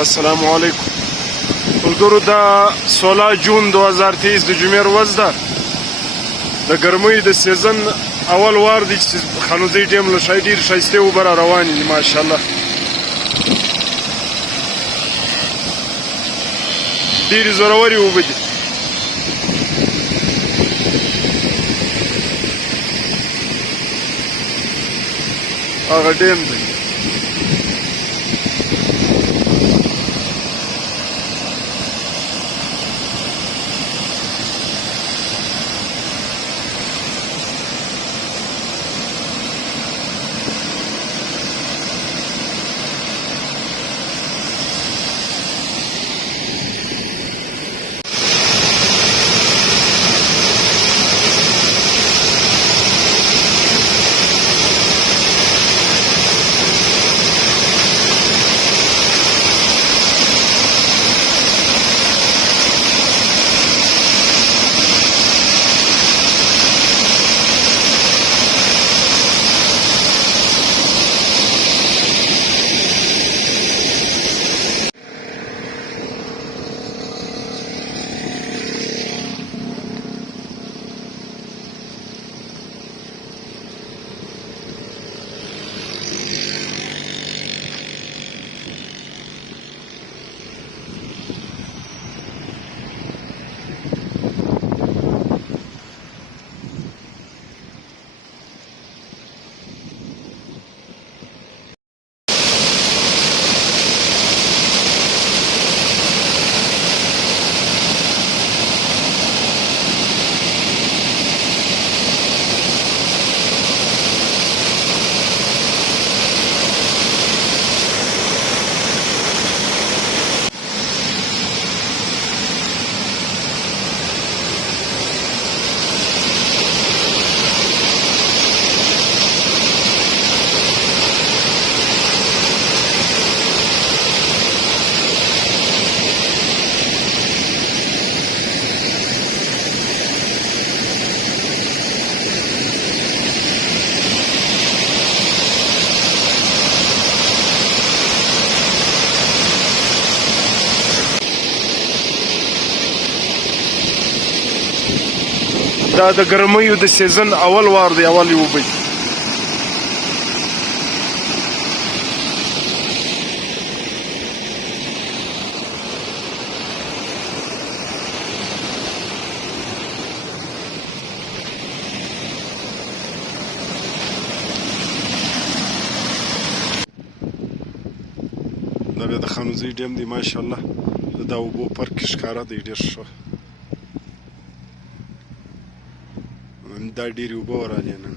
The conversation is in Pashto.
السلام علیکم ملګرو دا 16 جون 2023 د جمعې ورځ ده د ګرمۍ د سیزن اول وار دی چې خانوزۍ ډیم له شای ډېر ښایستې اوبه را روانې دي ماشاءالله ډېرې زورورې اوبه دي هغه ډیم دی دا د ګرمیو د سیزن اول وار دی اولې اوبه دي دا بیا د خانوزۍ ډیم دی ماشاءالله د دا اوبو پرک ښکاره دی ډېر ښه دا ډېرې اوبه ورالې نن